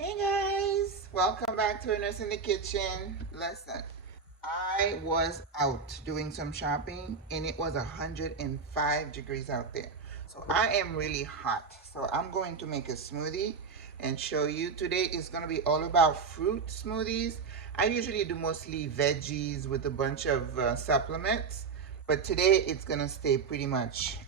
Hey guys, welcome back to Nurse in the Kitchen. Listen, I was out doing some shopping and it was 105 degrees out there. So I am really hot. So I'm going to make a smoothie and show you. Today is going to be all about fruit smoothies. I usually do mostly veggies with a bunch of supplements, but today it's going to stay pretty much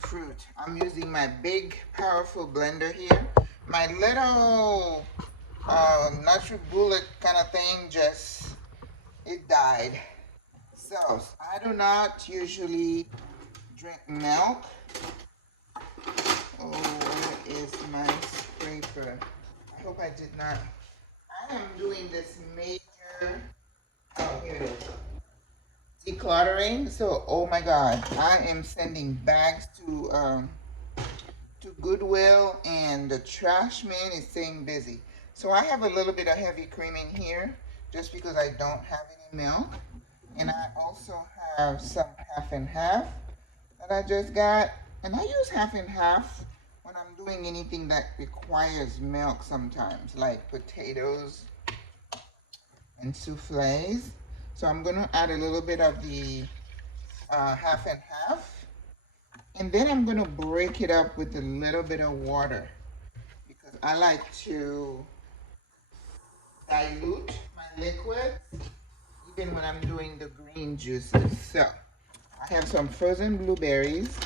fruit. I'm using my big, powerful blender here. My little natural bullet kind of thing it died. So, I do not usually drink milk. Oh, where is my scraper? I hope I did not. I am doing this major, oh, here it is, decluttering. So, oh my God, I am sending bags to Goodwill, and the trash man is staying busy. So I have a little bit of heavy cream in here just because I don't have any milk. And I also have some half and half that I just got. And I use half and half when I'm doing anything that requires milk sometimes, like potatoes and souffles. So I'm going to add a little bit of the half and half. And then I'm going to break it up with a little bit of water because I like to dilute my liquids even when I'm doing the green juices. So I have some frozen blueberries.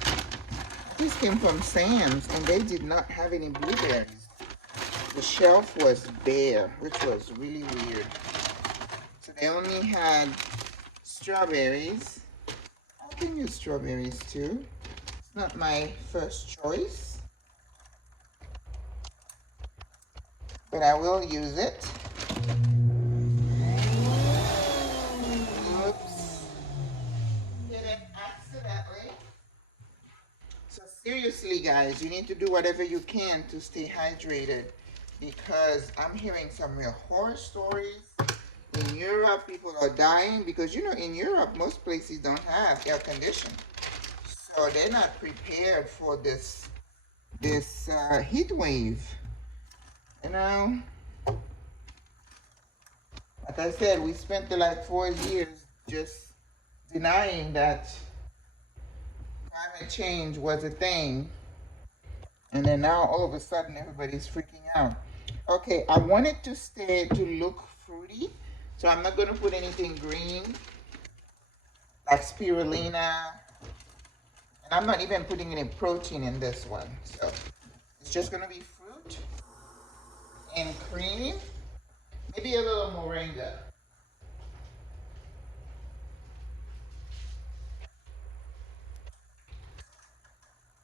These came from Sam's and they did not have any blueberries. The shelf was bare, which was really weird. So they only had strawberries. I can use strawberries too. It's not my first choice, but I will use it. Oops. Hit it accidentally. So seriously, guys, you need to do whatever you can to stay hydrated because I'm hearing some real horror stories. In Europe, people are dying because, in Europe, most places don't have air conditioning. So they're not prepared for this heat wave. You know, like I said, we spent the like 4 years just denying that climate change was a thing. And then now all of a sudden everybody's freaking out. Okay, I want it to look fruity. So I'm not going to put anything green like spirulina. And I'm not even putting any protein in this one. So it's just going to be fruit and cream. Maybe a little moringa.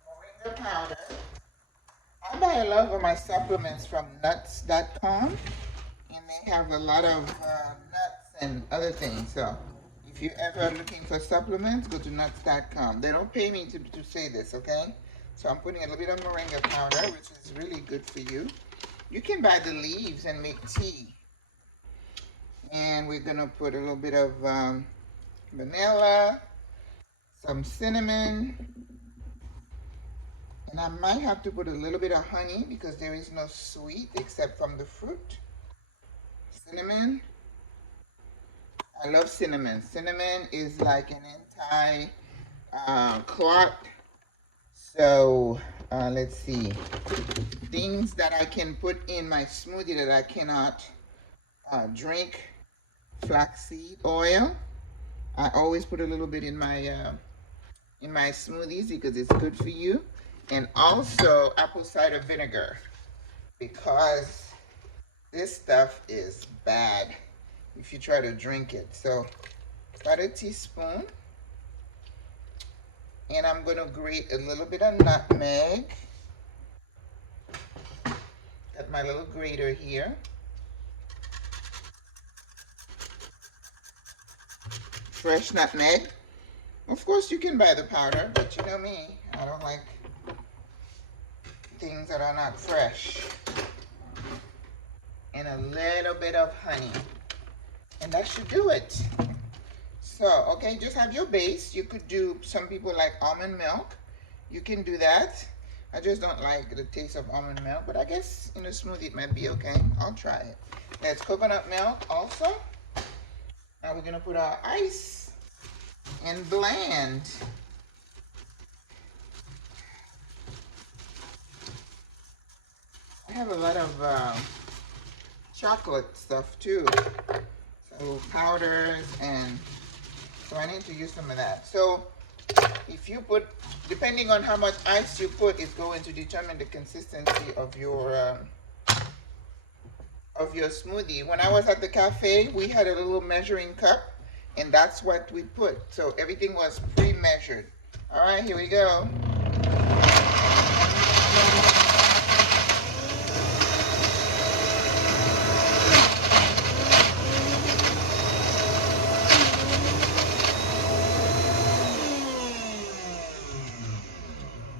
Moringa powder. I buy a lot of my supplements from nuts.com. And they have a lot of nuts and other things. So if you're ever looking for supplements, go to nuts.com. They don't pay me to say this, okay? So I'm putting a little bit of moringa powder, which is really good for you. You can buy the leaves and make tea. And we're going to put a little bit of vanilla, some cinnamon, and I might have to put a little bit of honey because there is no sweet except from the fruit. Cinnamon. I love cinnamon. Cinnamon is like an anti-clot. So let's see. Things that I can put in my smoothie that I cannot drink. Flaxseed oil. I always put a little bit in my smoothies because it's good for you. And also apple cider vinegar because this stuff is bad if you try to drink it. So about a teaspoon. And I'm going to grate a little bit of nutmeg. Got my little grater here. Fresh nutmeg. Of course you can buy the powder, but you know me, I don't like things that are not fresh. And a little bit of honey. And that should do it. So, okay, just have your base. You could do, some people like almond milk. You can do that. I just don't like the taste of almond milk, but I guess in a smoothie it might be okay. I'll try it. There's coconut milk also. Now we're gonna put our ice and blend. I have a lot of chocolate stuff too. So powders, and so I need to use some of that. So if you put, depending on how much ice you put, is going to determine the consistency of your smoothie. When I was at the cafe, we had a little measuring cup, and that's what we put. So everything was pre-measured. All right, here we go.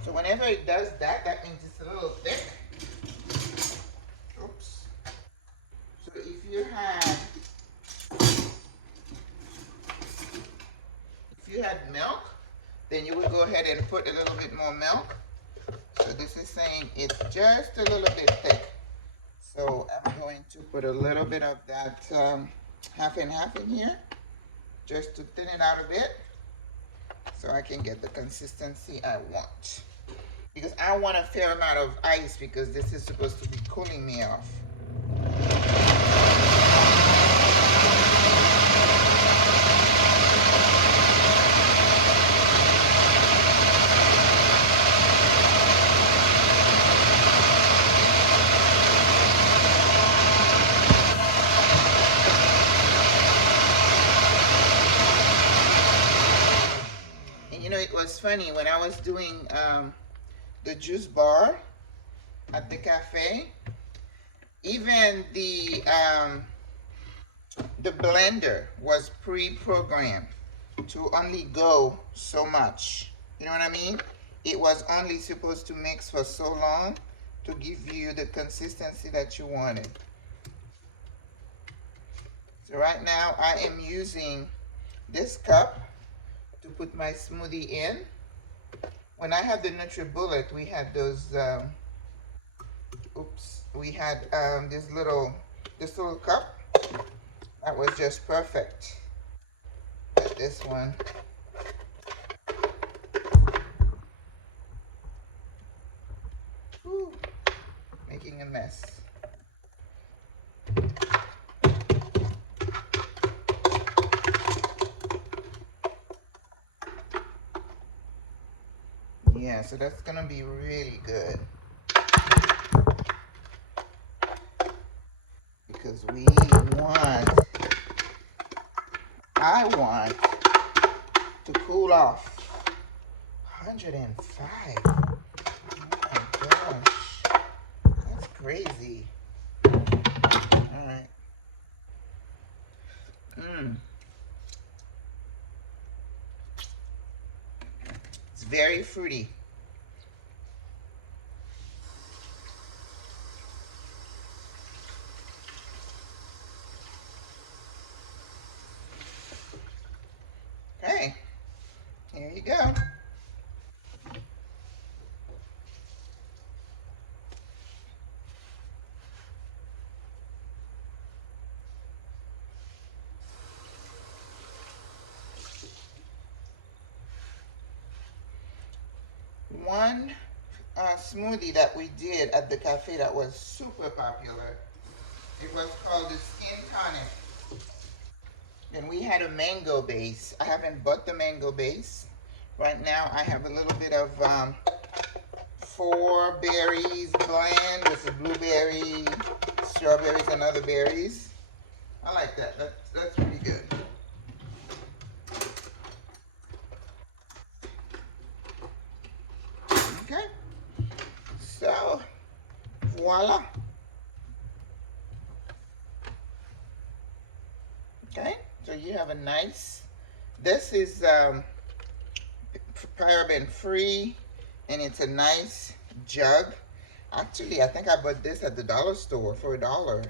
So whenever it does that, that means it's a little thick. Oops. So if you had milk, then you would go ahead and put a little bit more milk. So this is saying it's just a little bit thick. So I'm going to put a little bit of that half and half in here, just to thin it out a bit, so I can get the consistency I want. Because I want a fair amount of ice, because this is supposed to be cooling me off. And you know, it was funny when I was doing the juice bar at the cafe, even the blender was pre-programmed to only go so much. You know what I mean? It was only supposed to mix for so long to give you the consistency that you wanted. So right now I am using this cup to put my smoothie in. When I had the NutriBullet, we had those, we had this little cup. That was just perfect. But this one, whew, making a mess. Yeah, so that's gonna be really good, because I want to cool off. 105. Oh my gosh, that's crazy. All right. It's very fruity. Okay, here you go. One smoothie that we did at the cafe that was super popular, it was called the Skin Tonic. And we had a mango base. I haven't bought the mango base. Right now I have a little bit of 4 berries blend with the blueberry, strawberries, and other berries. I like that. That's pretty good. Okay. So, voila. Okay. So you have a nice, this is paraben free, and it's a nice jug. Actually, I think I bought this at the dollar store for $1,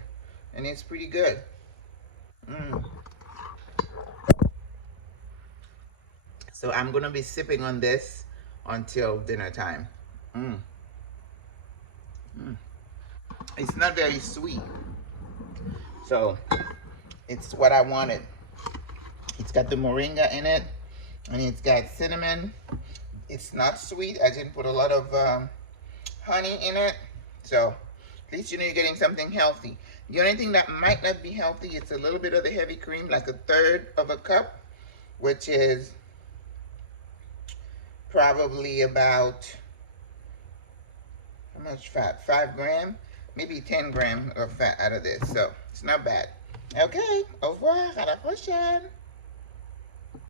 and it's pretty good. So I'm gonna be sipping on this until dinner time. It's not very sweet. So it's what I wanted. It's got the moringa in it, and it's got cinnamon. It's not sweet. I didn't put a lot of honey in it. So at least you know you're getting something healthy. The only thing that might not be healthy is a little bit of the heavy cream, like a third of a cup, which is probably about, how much fat? 5 grams, maybe 10 grams of fat out of this. So it's not bad. Okay, au revoir, à la prochaine.